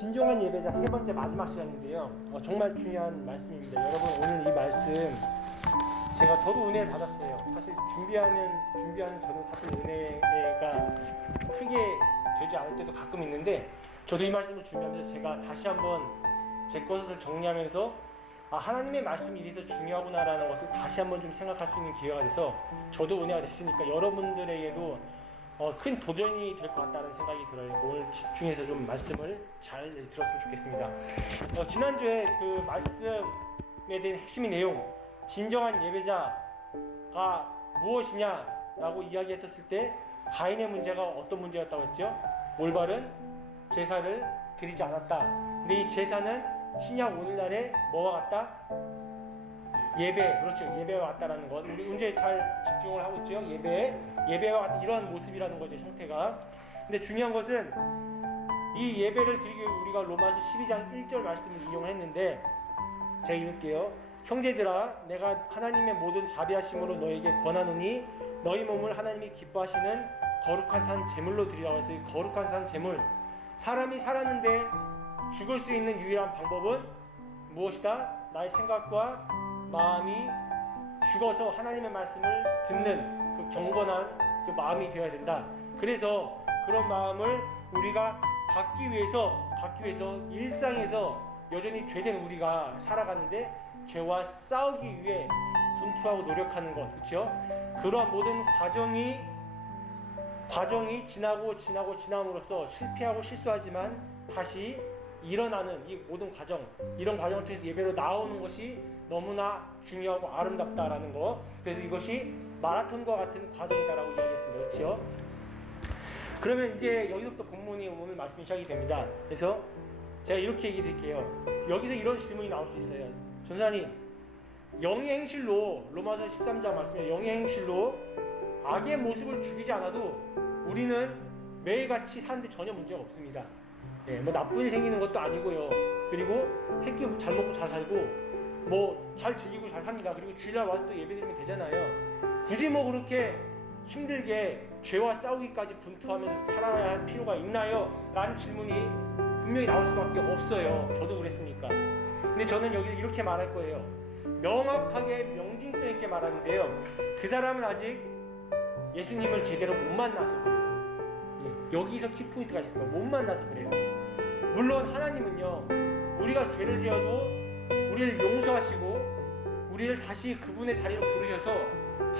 진정한 예배자 세 번째 마지막 시간인데요. 정말 중요한 말씀입니다. 여러분, 오늘 이 말씀 저도 은혜를 받았어요. 사실 준비하는 저는 사실 은혜가 크게 되지 않을 때도 가끔 있는데, 저도 이 말씀을 준비하면서 제가 다시 한번 제 것을 정리하면서 하나님의 말씀이 이래서 중요하구나라는 것을 다시 한번 좀 생각할 수 있는 기회가 돼서 저도 은혜가 됐으니까 여러분들에게도 큰 도전이 될 것 같다는 생각이 들어요. 오늘 집중해서 좀 말씀을 잘 들었으면 좋겠습니다. 지난주에 그 말씀에 대한 핵심의 내용, 진정한 예배자가 무엇이냐라고 이야기했었을 때 가인의 문제가 어떤 문제였다고 했죠? 올바른 제사를 드리지 않았다. 근데 이 제사는 신약 오늘날에 뭐와 같다? 예배, 그렇죠. 예배와 같다라는 것. 우리 문제에 잘 집중을 하고 있죠. 예배와 같은 이러한 모습이라는 거죠, 형태가. 근데 중요한 것은 이 예배를 드리기 위해 우리가 로마서 12장 1절 말씀을 인용했는데, 제가 읽을게요. 형제들아, 내가 하나님의 모든 자비하심으로 너에게 권하노니 너희 몸을 하나님이 기뻐하시는 거룩한 산 제물로 드리라고 해서, 이 거룩한 산 제물, 사람이 살았는데 죽을 수 있는 유일한 방법은 무엇이다? 나의 생각과 마음이 죽어서 하나님의 말씀을 듣는 그 경건한 그 마음이 되어야 된다. 그래서 그런 마음을 우리가 갖기 위해서 일상에서 여전히 죄된 우리가 살아가는데 죄와 싸우기 위해 분투하고 노력하는 것, 그렇죠? 그러한 모든 과정이 지남으로써 실패하고 실수하지만 다시 일어나는 이 모든 과정, 이런 과정을 통해서 예배로 나오는 것이 너무나 중요하고 아름답다라는 거. 그래서 이것이 마라톤과 같은 과정이다라고 이야기했습니다. 그렇죠? 그러면 이제 여기서부터 본문이 오늘 말씀이 시작이 됩니다. 그래서 제가 이렇게 얘기 드릴게요. 여기서 이런 질문이 나올 수 있어요. 전사님, 영의 행실로, 로마서 13장 말씀에 영의 행실로 악의 모습을 죽이지 않아도 우리는 매일같이 사는데 전혀 문제가 없습니다. 뭐 나쁜 일이 생기는 것도 아니고요. 그리고 새끼 잘 먹고 잘 살고 뭐 잘 즐기고 잘 삽니다. 그리고 주일날 와서 또 예배드리면 되잖아요. 굳이 뭐 그렇게 힘들게 죄와 싸우기까지 분투하면서 살아야 할 필요가 있나요? 라는 질문이 분명히 나올 수밖에 없어요. 저도 그랬으니까. 근데 저는 여기서 이렇게 말할 거예요. 명확하게 명징성 있게 말하는데요. 그 사람은 아직 예수님을 제대로 못 만나서 그래요. 여기서 키포인트가 있습니다. 못 만나서 그래요. 물론 하나님은요, 우리가 죄를 지어도 우리를 용서하시고 우리를 다시 그분의 자리로 부르셔서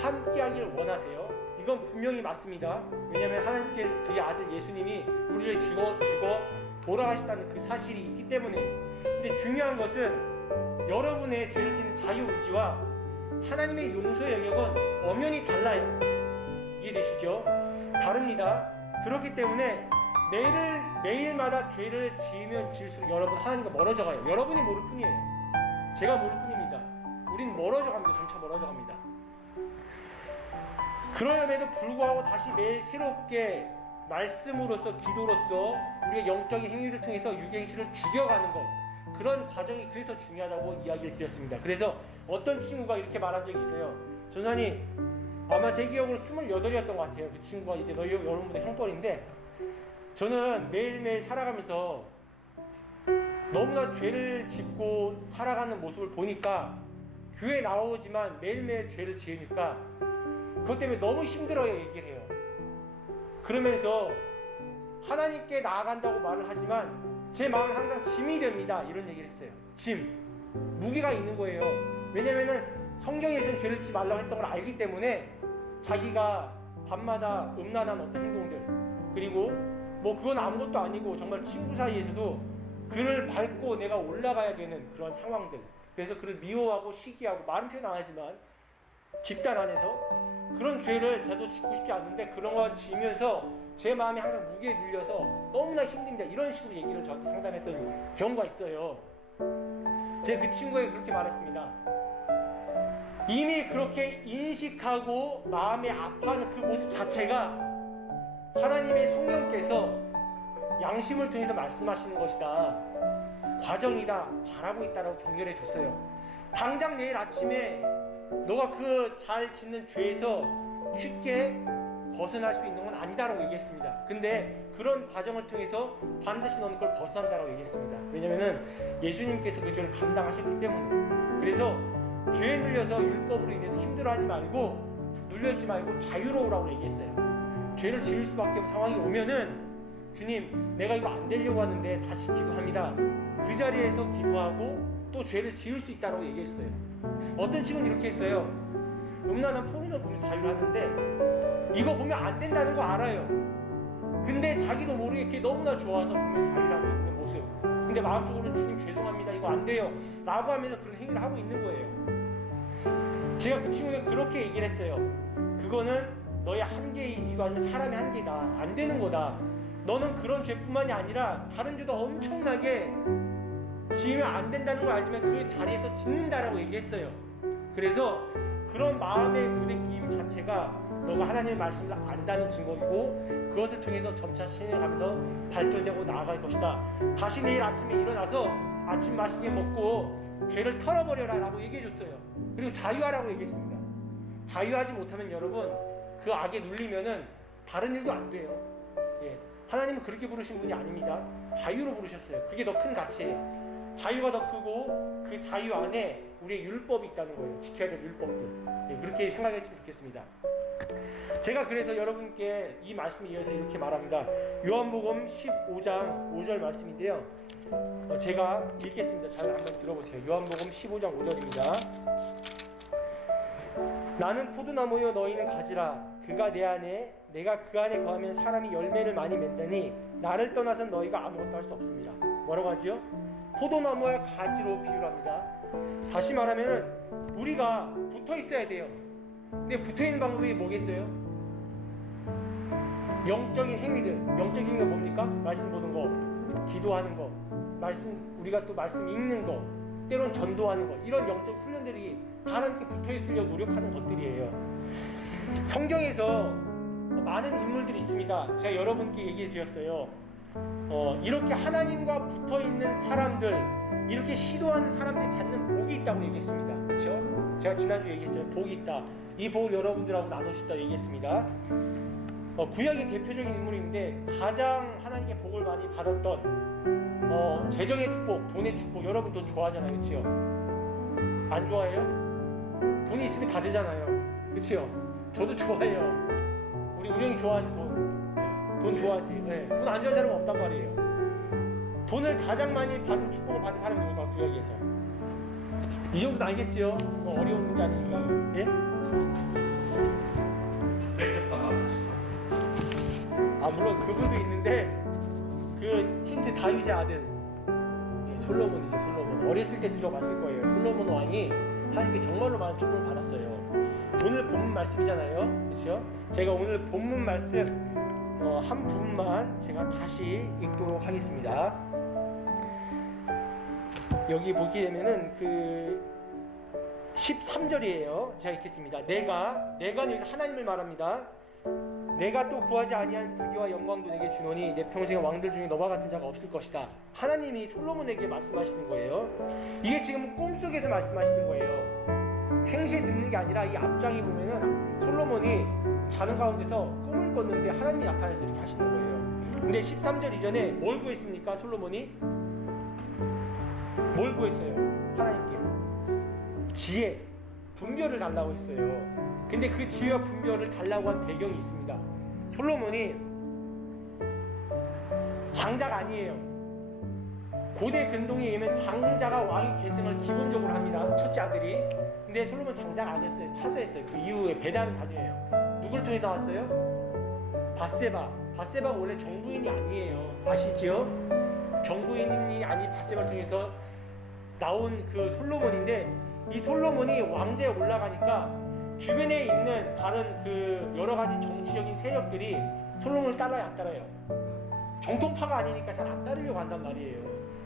함께하기를 원하세요. 이건 분명히 맞습니다. 왜냐하면 하나님께서 그의 아들 예수님이 우리를 죽어 돌아가셨다는 그 사실이 있기 때문에. 근데 중요한 것은 여러분의 죄를 짓는 자유의지와 하나님의 용서의 영역은 엄연히 달라요. 이해되시죠? 다릅니다. 그렇기 때문에 매일마다 죄를 지으면 지을수록 여러분 하나님과 멀어져 가요. 여러분이 모를 뿐이에요. 제가 모를 뿐입니다. 우린 멀어져 갑니다. 점차 멀어져 갑니다. 그럼에도 불구하고 다시 매일 새롭게 말씀으로써, 기도로써 우리의 영적인 행위를 통해서 육의 행실을 죽여가는 것, 그런 과정이 그래서 중요하다고 이야기를 드렸습니다. 그래서 어떤 친구가 이렇게 말한 적이 있어요. 전사님, 아마 제 기억으로 28이었던 것 같아요. 그 친구가 이제 여러분들의 형벌인데, 저는 매일매일 살아가면서 너무나 죄를 짓고 살아가는 모습을 보니까, 교회에 나오지만 매일매일 죄를 지으니까 그것 때문에 너무 힘들어요, 얘기를 해요. 그러면서 하나님께 나아간다고 말을 하지만 제 마음은 항상 짐이 됩니다, 이런 얘기를 했어요. 무게가 있는 거예요. 왜냐면은 성경에서는 죄를 짓지 말라고 했던 걸 알기 때문에 자기가 밤마다 음란한 어떤 행동들, 그리고 뭐 그건 아무것도 아니고 정말 친구 사이에서도 그를 밟고 내가 올라가야 되는 그런 상황들, 그래서 그를 미워하고 시기하고, 말은 표현 안 하지만 집단 안에서 그런 죄를 저도 짓고 싶지 않는데 그런 거 지면서 제 마음이 항상 무게에 눌려서 너무나 힘듭니다, 이런 식으로 얘기를 저한테 상담했던 경우가 있어요. 제가 그 친구에게 그렇게 말했습니다. 이미 그렇게 인식하고 마음에 아파하는 그 모습 자체가 하나님의 성령께서 양심을 통해서 말씀하시는 것이다, 과정이다, 잘하고 있다라고 격려해 줬어요. 당장 내일 아침에 너가 그 잘 짓는 죄에서 쉽게 벗어날 수 있는 건 아니다라고 얘기했습니다. 근데 그런 과정을 통해서 반드시 너는 그걸 벗어난다라고 얘기했습니다. 왜냐면은 예수님께서 그 죄를 감당하셨기 때문에. 그래서 죄에 눌려서 율법으로 인해서 힘들어하지 말고 눌려있지 말고 자유로우라고 얘기했어요. 죄를 지을 수밖에 없는 상황이 오면은 주님 내가 이거 안 되려고 하는데 다시 기도합니다. 그 자리에서 기도하고 또 죄를 지을 수 있다고 얘기했어요. 어떤 친구는 이렇게 했어요. 음란한 포르노 보면서 자유를 하는데 이거 보면 안 된다는 거 알아요. 근데 자기도 모르게 그게 너무나 좋아서 보면서 자유를 하고 있는 모습. 근데 마음속으로는 주님 죄송합니다 이거 안 돼요 라고 하면서 그런 행위를 하고 있는 거예요. 제가 그 친구에게 그렇게 얘기를 했어요. 그거는 너의 한계이기도 아니면 사람의 한계다. 안 되는 거다. 너는 그런 죄뿐만이 아니라 다른 죄도 엄청나게 지으면 안 된다는 걸 알지만 그 자리에서 짓는다라고 얘기했어요. 그래서 그런 마음의 부대낌 자체가 너가 하나님의 말씀을 안다는 증거이고 그것을 통해서 점차 신을 가면서 발전되고 나아갈 것이다. 다시 내일 아침에 일어나서 아침 맛있게 먹고 죄를 털어버려라 라고 얘기해줬어요. 그리고 자유하라고 얘기했습니다. 자유하지 못하면 여러분 그 악에 눌리면은 다른 일도 안 돼요. 예. 하나님은 그렇게 부르신 분이 아닙니다. 자유로 부르셨어요. 그게 더 큰 가치예요. 자유가 더 크고 그 자유 안에 우리의 율법이 있다는 거예요. 지켜야 될 율법들. 예, 그렇게 생각했으면 좋겠습니다. 제가 그래서 여러분께 이 말씀에 이어서 이렇게 말합니다. 요한복음 15장 5절 말씀인데요. 제가 읽겠습니다. 잘 한번 들어보세요. 요한복음 15장 5절입니다. 나는 포도나무요 너희는 가지라. 그가 내 안에 내가 그 안에 거하면 사람이 열매를 많이 맺다니 나를 떠나선 너희가 아무것도 할 수 없습니다. 뭐라고 하죠? 포도나무와 가지로 비유를 합니다. 다시 말하면 우리가 붙어 있어야 돼요. 근데 붙어 있는 방법이 뭐겠어요? 영적인 행위들. 영적인 행위가 뭡니까? 말씀 보는 거, 기도하는 거, 말씀 우리가 또 말씀 읽는 거, 때론 전도하는 거. 이런 영적 훈련들이 다 하나님께 붙어 있으려고 노력하는 것들이에요. 성경에서 많은 인물들이 있습니다. 제가 여러분께 얘기해 드렸어요. 이렇게 하나님과 붙어 있는 사람들, 이렇게 시도하는 사람들이 받는 복이 있다고 얘기했습니다. 그렇죠? 제가 지난주에 얘기했어요. 복이 있다. 이 복을 여러분들하고 나누고 싶다 얘기했습니다. 구약의 대표적인 인물인데 가장 하나님께 복을 많이 받았던 재정의 축복, 돈의 축복. 여러분 돈 좋아하잖아요. 그렇죠? 안 좋아해요? 돈이 있으면 다 되잖아요. 그렇죠? 저도 좋아해요. 우리 우령이 좋아하지. 돈 좋아하지. 네. 돈 안 좋아하는 사람은 없단 말이에요. 돈을 가장 많이 받은 축복을 받은 사람이 누굴까? 구약에서. 이 정도는 알겠죠? 어려운 문제 아니니까. 예? 뺏겼다가 다시 물론 그분도 있는데 그 힌트 다윗의 아들 솔로몬이죠. 솔로몬. 어렸을 때 들어봤을 거예요. 솔로몬 왕이 하나님께 정말로 많은 축복을 받았어요. 오늘 본문 말씀이잖아요. 그렇죠? 제가 오늘 본문 말씀 한 부분만 제가 다시 읽도록 하겠습니다. 여기 보게 되면은 그 13절이에요. 제가 읽겠습니다. 내가 여기서 하나님을 말합니다. 내가 또 구하지 아니한 부귀와 영광도 내게 주노니 내 평생의 왕들 중에 너와 같은 자가 없을 것이다. 하나님이 솔로몬에게 말씀하시는 거예요. 이게 지금 꿈속에서 말씀하시는 거예요. 생시에 듣는 게 아니라 이 앞장에 보면은 솔로몬이 자는 가운데서 꿈을 꿨는데 하나님이 나타나서 이렇게 하시는 거예요. 근데 13절 이전에 뭘 구했습니까? 솔로몬이 뭘 구했어요? 하나님께 지혜, 분별을 달라고 했어요. 근데 그 지혜와 분별을 달라고 한 배경이 있습니다. 솔로몬이 장자가 아니에요. 고대 근동에 의하면 장자가 왕위 계승을 기본적으로 합니다. 첫째 아들이. 근데 솔로몬 장자가 아니었어요. 차자였어요. 그 이후에 배다른 자녀예요. 누굴 통해서 나왔어요? 바세바가 원래 정부인이 아니에요. 아시죠? 정부인이 아닌 바세바를 통해서 나온 그 솔로몬인데 이 솔로몬이 왕좌에 올라가니까 주변에 있는 다른 그 여러 가지 정치적인 세력들이 솔로몬을 따라요, 안 따라요? 정통파가 아니니까 잘 안 따르려고 한단 말이에요.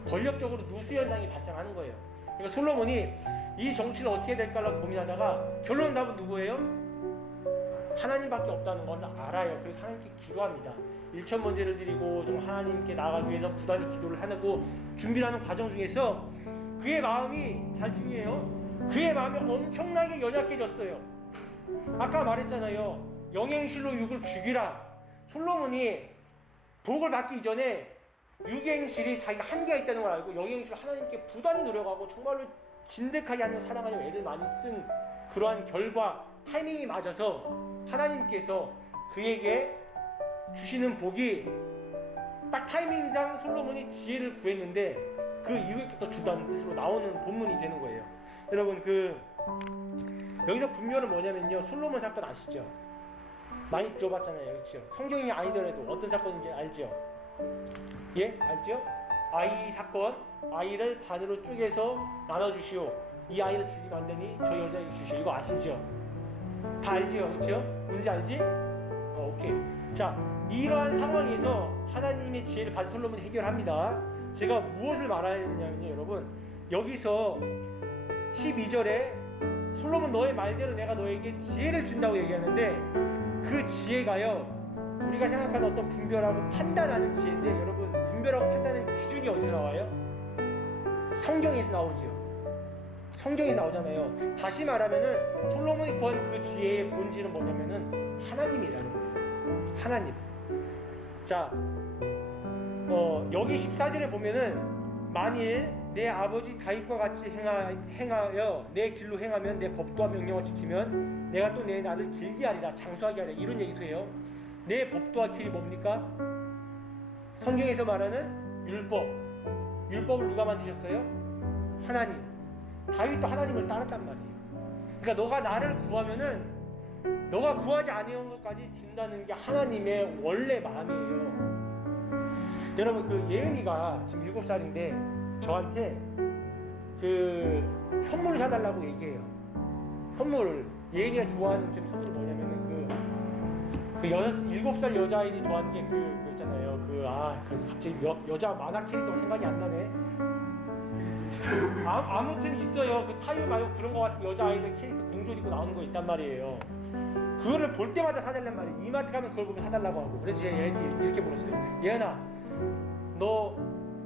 권력적으로 누수 현상이 발생하는 거예요. 그러니까 솔로몬이 이 정치를 어떻게 될까라고 고민하다가 결론 답은 누구예요? 하나님밖에 없다는 걸 알아요. 그래서 하나님께 기도합니다. 일천번제를 드리고 좀 하나님께 나아가기 위해서 부단히 기도를 하고 준비를 하는 과정 중에서 그의 마음이 잘 중요해요. 그의 마음이 엄청나게 연약해졌어요. 아까 말했잖아요. 영행실로 육을 죽이라. 솔로몬이 복을 받기 이전에 육행실이 자기가 한계가 있다는 걸 알고 영행실 하나님께 부단히 노력하고 정말로 진득하게 하나님 사랑하는 애를 많이 쓴 그러한 결과 타이밍이 맞아서 하나님께서 그에게 주시는 복이 딱 타이밍상 솔로몬이 지혜를 구했는데 그 이후부터 주다는 뜻으로 나오는 본문이 되는 거예요. 여러분 여기서 분별은 뭐냐면요, 솔로몬 사건 아시죠? 많이 들어봤잖아요, 그렇죠? 성경이 아니더라도 어떤 사건인지 알죠? 예, 알죠? 아이 사건, 아이를 반으로 쪼개서 나눠주시오. 이 아이를 죽이면 안 되니 저 여자에게 주시오. 이거 아시죠? 다 알죠, 그렇죠? 뭔지 알지? 오케이. 자, 이러한 상황에서 하나님의 지혜를 받은 솔로몬이 해결합니다. 제가 무엇을 말하느냐면요, 여러분, 여기서 12절에 솔로몬 너의 말대로 내가 너에게 지혜를 준다고 얘기하는데 그 지혜가요, 우리가 생각하는 어떤 분별하고 판단하는 지혜인데, 여러분 분별하고 판단하는 기준이 어디서 나와요? 성경에서 나오죠. 성경이 나오잖아요. 다시 말하면은 솔로몬이 구한 그 지혜의 본질은 뭐냐면은 하나님이라는 거예요. 하나님. 자, 여기 14절에 보면은 만일 내 아버지 다윗과 같이 행하여 내 길로 행하면 내 법도와 명령을 지키면 내가 또 내 나를 길게 하리라, 장수하게 하리라, 이런 얘기도 해요. 내 법도와 길이 뭡니까? 성경에서 말하는 율법. 율법을 누가 만드셨어요? 하나님. 다윗도 하나님을 따랐단 말이에요. 그러니까 너가 나를 구하면은 너가 구하지 아니한 것까지 준다는 게 하나님의 원래 마음이에요. 여러분 예은이가 지금 7살인데 저한테 선물을 사달라고 얘기해요. 선물. 예은이가 좋아하는 지금 선물이 뭐냐면은 7살 여자아이들이 좋아하는 게 있잖아요. 갑자기 여자 만화 캐릭터가 생각이 안 나네. 아무튼 있어요. 타요 말고 그런 거 같은 여자아이들 캐릭터 공존 입고 나오는 거 있단 말이에요. 그거를 볼 때마다 사달란 말이에요. 이마트 가면 그걸 보면 사달라고 하고. 그래서 제가 얘한테 이렇게 물었어요. 예은아, 너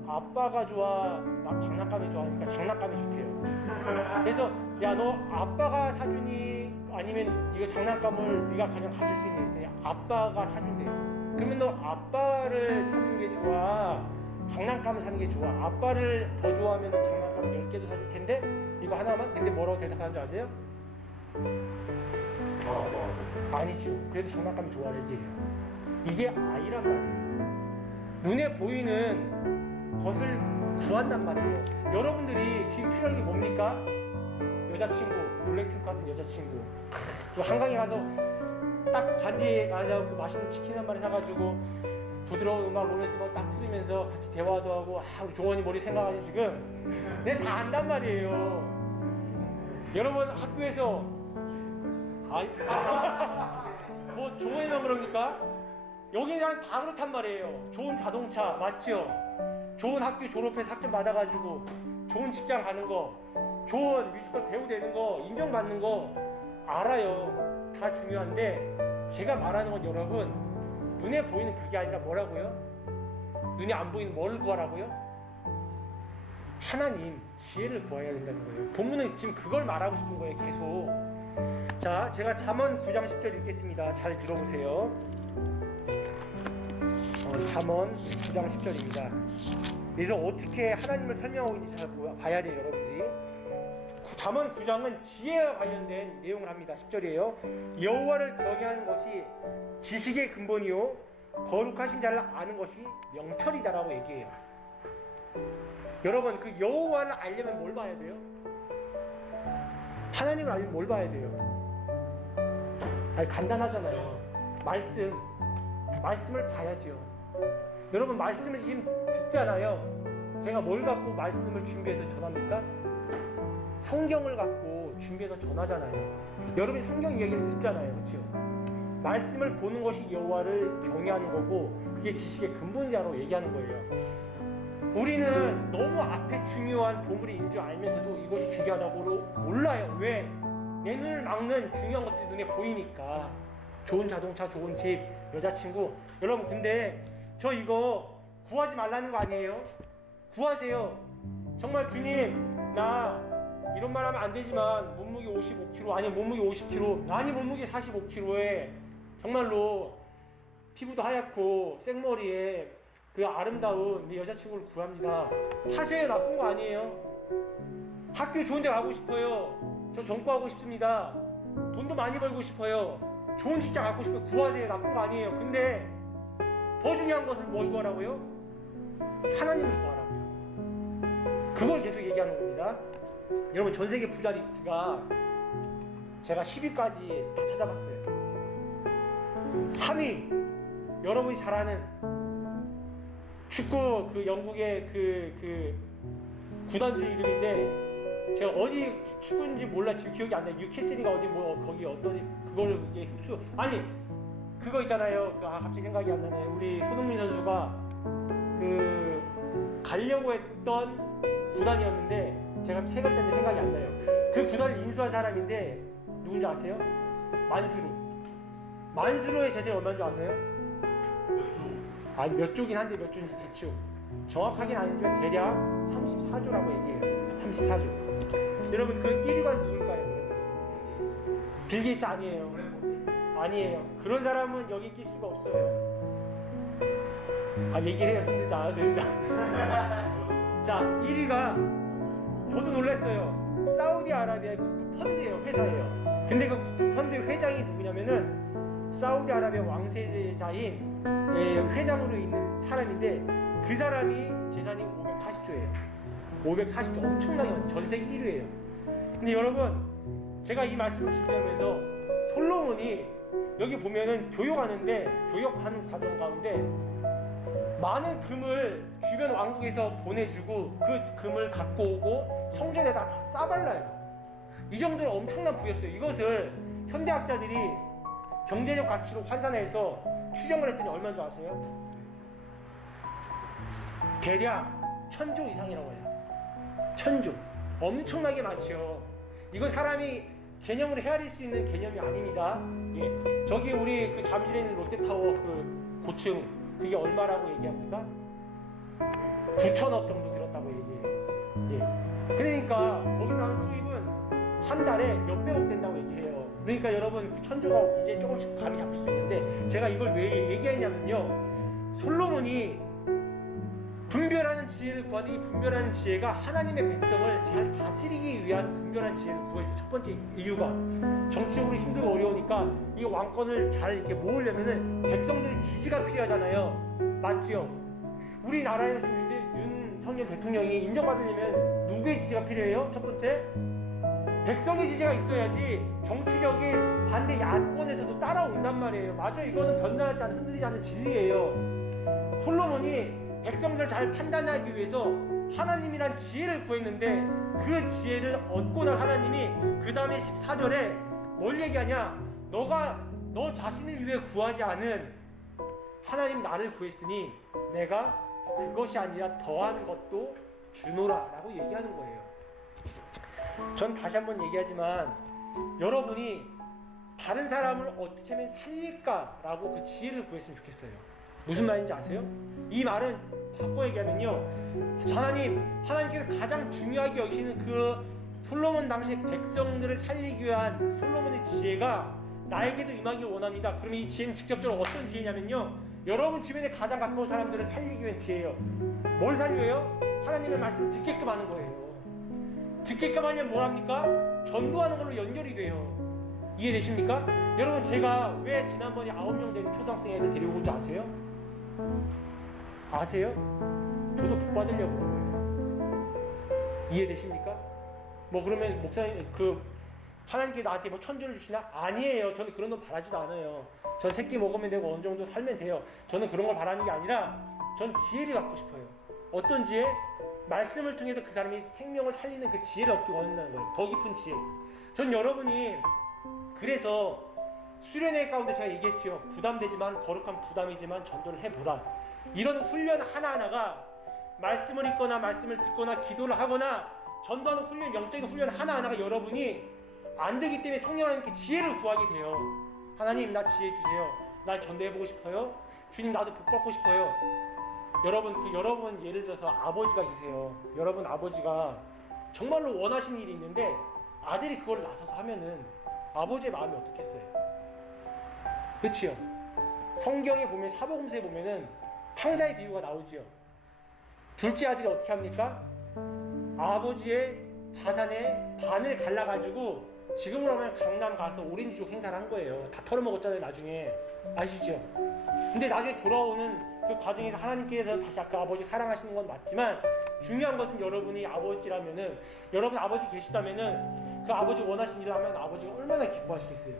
아빠가 좋아, 장난감이 좋아하니까 장난감이 좋대요. 그래서 야, 너 아빠가 사주니 아니면 이거 장난감을 네가 그냥 가질 수 있는데 아빠가 사준대요. 그러면 너 아빠를 사는 게 좋아, 장난감을 사는 게 좋아? 아빠를 더 좋아하면 장난감 10개도 사줄 텐데 이거 하나만? 근데 뭐라고 대답하는 줄 아세요? 아니죠. 그래도 장난감이 좋아를 얘기해요. 이게 아이란 말이에요. 눈에 보이는 것을 구한단 말이에요. 여러분들이 지금 필요한 게 뭡니까? 여자친구, 블랙핑크 같은 여자친구. 또 한강에 가서 딱 잔디에 가서 맛있는 치킨 한 마리 사가지고 부드러운 음악, 로맨스 음악 딱 틀으면서 같이 대화도 하고, 우리 종원이 머리 생각하지 지금? 내 다 안단 말이에요. 여러분 학교에서 뭐 종원이만 그럽니까? 여기는 다 그렇단 말이에요. 좋은 자동차 맞죠? 좋은 학교 졸업해서 학점 받아가지고 좋은 직장 가는 거, 좋은 뮤지컬 배우 되는 거, 인정받는 거 알아요. 다 중요한데 제가 말하는 건 여러분, 눈에 보이는 그게 아니라 뭐라고요? 눈에 안 보이는 뭘 구하라고요? 하나님, 지혜를 구해야 된다는 거예요. 본문은 지금 그걸 말하고 싶은 거예요, 계속. 자, 제가 잠언 9장 10절 읽겠습니다. 잘 들어보세요. 잠언 9장 10절입니다. 그래서 어떻게 하나님을 설명하고 있는지 잘 봐야 돼요, 여러분들이. 잠언 9장은 지혜와 관련된 내용을 합니다. 10절이에요. 여호와를 경외하는 것이 지식의 근본이요 거룩하신 자를 아는 것이 명철이다라고 얘기해요. 여러분, 여호와를 알려면 뭘 봐야 돼요? 하나님을 알려면 뭘 봐야 돼요? 간단하잖아요. 말씀을 봐야지요. 여러분, 말씀을 지금 듣잖아요. 제가 뭘 갖고 말씀을 준비해서 전합니까? 성경을 갖고 준비해서 전하잖아요. 여러분이 성경 이야기를 듣잖아요, 그렇죠? 말씀을 보는 것이 여호와를 경외하는 거고, 그게 지식의 근본이라고 얘기하는 거예요. 우리는 너무 앞에 중요한 보물이 있는 줄 알면서도 이것이 중요하다고 몰라요. 왜? 내 눈을 막는 중요한 것들이 눈에 보이니까. 좋은 자동차, 좋은 집, 여자친구. 여러분, 근데 저 이거 구하지 말라는 거 아니에요? 구하세요. 정말 주님, 나 이런 말 하면 안 되지만 몸무게 55kg, 아니 몸무게 50kg, 아니 몸무게 45kg에 정말로 피부도 하얗고 생머리에 그 아름다운 내 여자친구를 구합니다. 하세요. 나쁜 거 아니에요. 학교 좋은 데 가고 싶어요. 저 전과하고 싶습니다. 돈도 많이 벌고 싶어요. 좋은 직장 갖고 싶어요. 구하세요. 나쁜 거 아니에요. 근데 더 중요한 것은 뭘 구하라고요? 하나님을 구하라고요. 그걸 계속 얘기하는 겁니다. 여러분, 전 세계 부자 리스트가 제가 10위까지 다 찾아봤어요. 3위, 여러분이 잘 아는 축구 그 영국의 그 구단주 이름인데 제가 어디 축구인지 몰라. 지금 기억이 안 나요. 뉴캐슬이가 어디 뭐 거기 어떤 그걸 이제 흡수, 아니 그거 있잖아요. 갑자기 생각이 안 나네. 우리 손흥민 선수가 그 가려고 했던 구단이었는데 제가 세 글자인데 생각이 안 나요. 그 구단을 인수한 사람인데 누군지 아세요? 만스루의 재산이 얼마인 줄 아세요? 아니 몇 조긴 한데 몇 조인지 대충 정확하긴 아니지만 대략 34조라고 얘기해요. 34조. 여러분, 그 1위가 누굴까요? 빌 게이츠 아니에요. 아니에요. 그런 사람은 여기 낄 수가 없어요. 얘기를 해요. 손들지 않아도 됩니다. 자, 1위가 저도 놀랐어요. 사우디아라비아의 국부 펀드예요. 회사예요. 근데 그 국부 펀드 회장이 누구냐면은 사우디아라비아 왕세자인 회장으로 있는 사람인데 그 사람이 재산이 540조예요. 540조 엄청나게 많아요. 전 세계 1위예요. 근데 여러분, 제가 이 말씀을 준비하면서 솔로몬이 여기 보면은 교역하는 과정 가운데 많은 금을 주변 왕국에서 보내주고 그 금을 갖고 오고 성전에다 다 싸발라요. 이 정도로 엄청난 부였어요. 이것을 현대학자들이 경제적 가치로 환산해서 추정을 했더니 얼마인 줄 아세요? 대략 1000조 이상이라고 해요. 1000조. 엄청나게 많죠. 이건 사람이 개념으로 헤아릴 수 있는 개념이 아닙니다. 예. 저기 우리 그 잠실에 있는 롯데타워 그 고층, 그게 얼마라고 얘기합니까? 9천억 정도 들었다고 얘기해요. 예. 그러니까 거기서 나온 수입은 한 달에 몇백억 된다고 얘기해요. 그러니까 여러분, 그 1000조가 이제 조금씩 감이 잡힐 수 있는데 제가 이걸 왜 얘기했냐면요, 솔로몬이 분별하는 지혜를 구하는 이 분별하는 지혜가 하나님의 백성을 잘 다스리기 위한 분별한 지혜를 구했어요. 첫 번째 이유가 정치적으로 힘들고 어려우니까 이 왕권을 잘 이렇게 모으려면은 백성들의 지지가 필요하잖아요. 맞지요? 우리나라에서 지금 윤석열 대통령이 인정받으려면 누구의 지지가 필요해요? 첫 번째, 백성의 지지가 있어야지 정치적인 반대 야권에서도 따라온단 말이에요. 맞아요. 이거는 변하지 않는, 흔들리지 않는 진리예요. 솔로몬이 백성들 잘 판단하기 위해서 하나님이란 지혜를 구했는데 그 지혜를 얻고 난 하나님이 그 다음에 14절에 뭘 얘기하냐? 너 자신을 위해 구하지 않은 하나님 나를 구했으니 내가 그것이 아니라 더한 것도 주노라 라고 얘기하는 거예요. 전 다시 한번 얘기하지만 여러분이 다른 사람을 어떻게 하면 살릴까 라고 그 지혜를 구했으면 좋겠어요. 무슨 말인지 아세요? 이 말은 바꿔 얘기하면요, 하나님께서 가장 중요하게 여기시는 그 솔로몬 당시의 백성들을 살리기 위한 솔로몬의 지혜가 나에게도 임하길 원합니다. 그러면 이 지혜는 직접적으로 어떤 지혜냐면요, 여러분 주변에 가장 가까운 사람들을 살리기 위한 지혜예요. 뭘 살려요? 하나님의 말씀을 듣게끔 하는 거예요. 듣게끔 하려면 뭘 합니까? 전도하는 걸로 연결이 돼요. 이해되십니까? 여러분, 제가 왜 지난번에 9명 되는 초등학생 애들 데리고 온 줄 아세요? 아세요? 저도 복 받으려고 그런 거예요. 이해되십니까? 뭐 그러면 목사님 하나님께 나한테 뭐 천주를 주시나? 아니에요. 저는 그런 거 바라지도 않아요. 전 새끼 먹으면 되고 어느 정도 살면 돼요. 저는 그런 걸 바라는 게 아니라 전 지혜를 갖고 싶어요. 어떤 지혜? 말씀을 통해서 그 사람이 생명을 살리는 그 지혜를 얻기 원한다는 거예요. 더 깊은 지혜. 전 여러분이 그래서 수련회 가운데 제가 얘기했죠. 부담되지만, 거룩한 부담이지만 전도를 해보라. 이런 훈련 하나하나가 말씀을 읽거나 말씀을 듣거나 기도를 하거나 전도하는 훈련, 영적인 훈련 하나하나가 여러분이 안 되기 때문에 성령 하나님께 지혜를 구하게 돼요. 하나님, 나 지혜 주세요. 나 전도해보고 싶어요. 주님, 나도 복 받고 싶어요. 여러분 예를 들어서 아버지가 계세요. 여러분 아버지가 정말로 원하시는 일이 있는데 아들이 그걸 나서서 하면은 아버지의 마음이 어떻겠어요? 그렇지요. 성경에 보면 사복음서에 보면은 탕자의 비유가 나오지요. 둘째 아들이 어떻게 합니까? 아버지의 자산의 반을 갈라가지고 지금으로 하면 강남 가서 오렌지족 행사를 한 거예요. 다 털어먹었잖아요 나중에. 아시죠? 근데 나중에 돌아오는 그 과정에서 하나님께서 다시 아까 아버지 사랑하시는 건 맞지만 중요한 것은 여러분이 아버지라면은, 여러분 아버지 계시다면은 그 아버지 원하신 일을 하면 아버지가 얼마나 기뻐하시겠어요.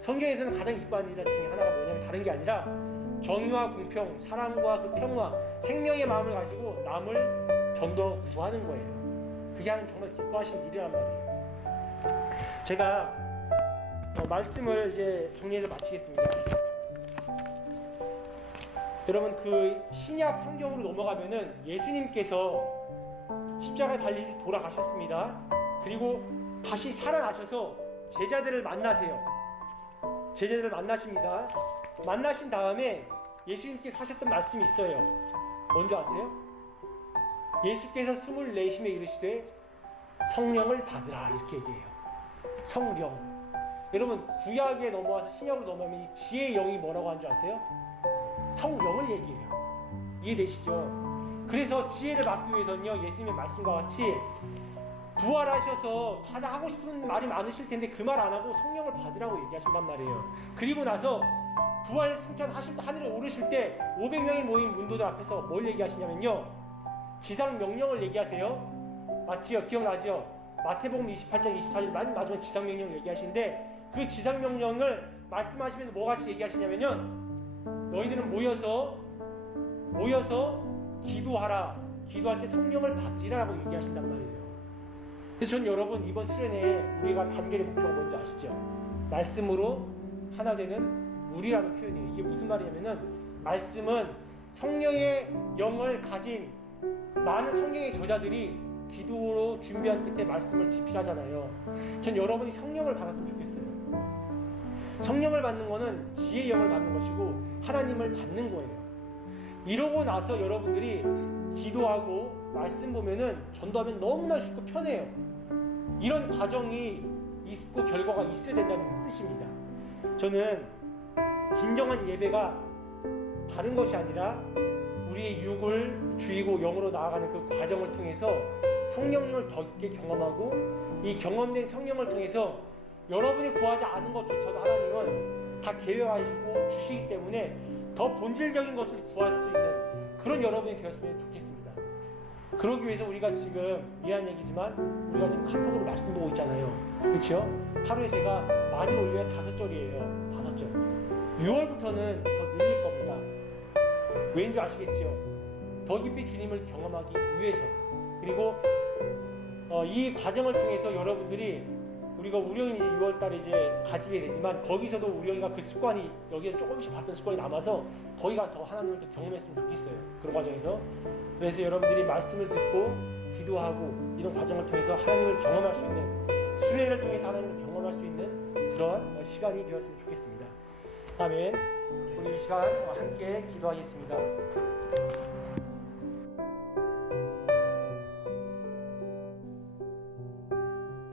성경에서는 가장 기뻐하는 일 중에 하나가 뭐냐면 다른 게 아니라 정의와 공평, 사랑과 그 평화, 생명의 마음을 가지고 남을 전도 구하는 거예요. 그게 하나님 정말 기뻐하시는 일이란 말이에요. 제가 말씀을 이제 정리해서 마치겠습니다. 여러분 그 신약 성경으로 넘어가면은 예수님께서 십자가에 달리시 돌아가셨습니다. 그리고 다시 살아나셔서 제자들을 만나세요. 제자들을 만나십니다. 만나신 다음에 예수님께서 하셨던 말씀이 있어요. 뭔지 아세요? 예수께서 24심에 이르시되 성령을 받으라 이렇게 얘기해요. 성령. 여러분 구약에 넘어와서 신약으로 넘어가면 이 지혜의 영이 뭐라고 하는 줄 아세요? 성령을 얘기해요. 이해되시죠? 그래서 지혜를 받기 위해서는요 예수님의 말씀과 같이 부활하셔서 가장 하고 싶은 말이 많으실 텐데 그 말 안 하고 성령을 받으라고 얘기하신단 말이에요. 그리고 나서 부활 승천하실 때 하늘에 오르실 때 500명이 모인 문도들 앞에서 뭘 얘기하시냐면요 지상 명령을 얘기하세요. 맞지요? 기억나죠? 마태복음 28장 24절 맨 마지막에 지상 명령을 얘기하시는데 그 지상 명령을 말씀하시면서 뭐같이 얘기하시냐면요 너희들은 모여서 기도하라. 기도할 때 성령을 받으리라라고 얘기하신단 말이에요. 그래서 전 여러분 이번 수련회 우리가 단결의 목표가 뭔지 아시죠? 말씀으로 하나 되는 우리라는 표현이에요. 이게 무슨 말이냐면은 말씀은 성령의 영을 가진 많은 성경의 저자들이 기도로 준비한 끝에 말씀을 집필하잖아요. 전 여러분이 성령을 받았으면 좋겠어요. 성령을 받는 거는 지혜의 영을 받는 것이고 하나님을 받는 거예요. 이러고 나서 여러분들이 기도하고 말씀 보면은 전도하면 너무나 쉽고 편해요. 이런 과정이 있고 결과가 있어야 된다는 뜻입니다. 저는 진정한 예배가 다른 것이 아니라 우리의 육을 죽이고 영으로 나아가는 그 과정을 통해서 성령님을 더 깊게 경험하고 이 경험된 성령을 통해서 여러분이 구하지 않은 것조차도 하나님은 다 계획하시고 주시기 때문에 더 본질적인 것을 구할 수 있는 그런 여러분이 되었으면 좋겠습니다. 그러기 위해서 우리가 지금 미안 얘기지만 우리가 지금 카톡으로 말씀 보고 있잖아요. 그렇죠? 하루에 제가 많이 올려야 5절이에요. 5절. 6월부터는 더 늘릴 겁니다. 왠지 아시겠죠? 더 깊이 주님을 경험하기 위해서. 그리고 이 과정을 통해서 여러분들이 우리가 우령이 이제 6월달에 이제 가지게 되지만 거기서도 우령이가 그 습관이 여기에 조금씩 봤던 습관이 남아서 거기 가서 더 하나님을 더 경험했으면 좋겠어요. 그런 과정에서. 그래서 여러분들이 말씀을 듣고 기도하고 이런 과정을 통해서 하나님을 경험할 수 있는 수련회를 통해서 하나님을 경험할 수 있는 그런 시간이 되었으면 좋겠습니다. 아멘. 오늘 이 시간 함께 기도하겠습니다.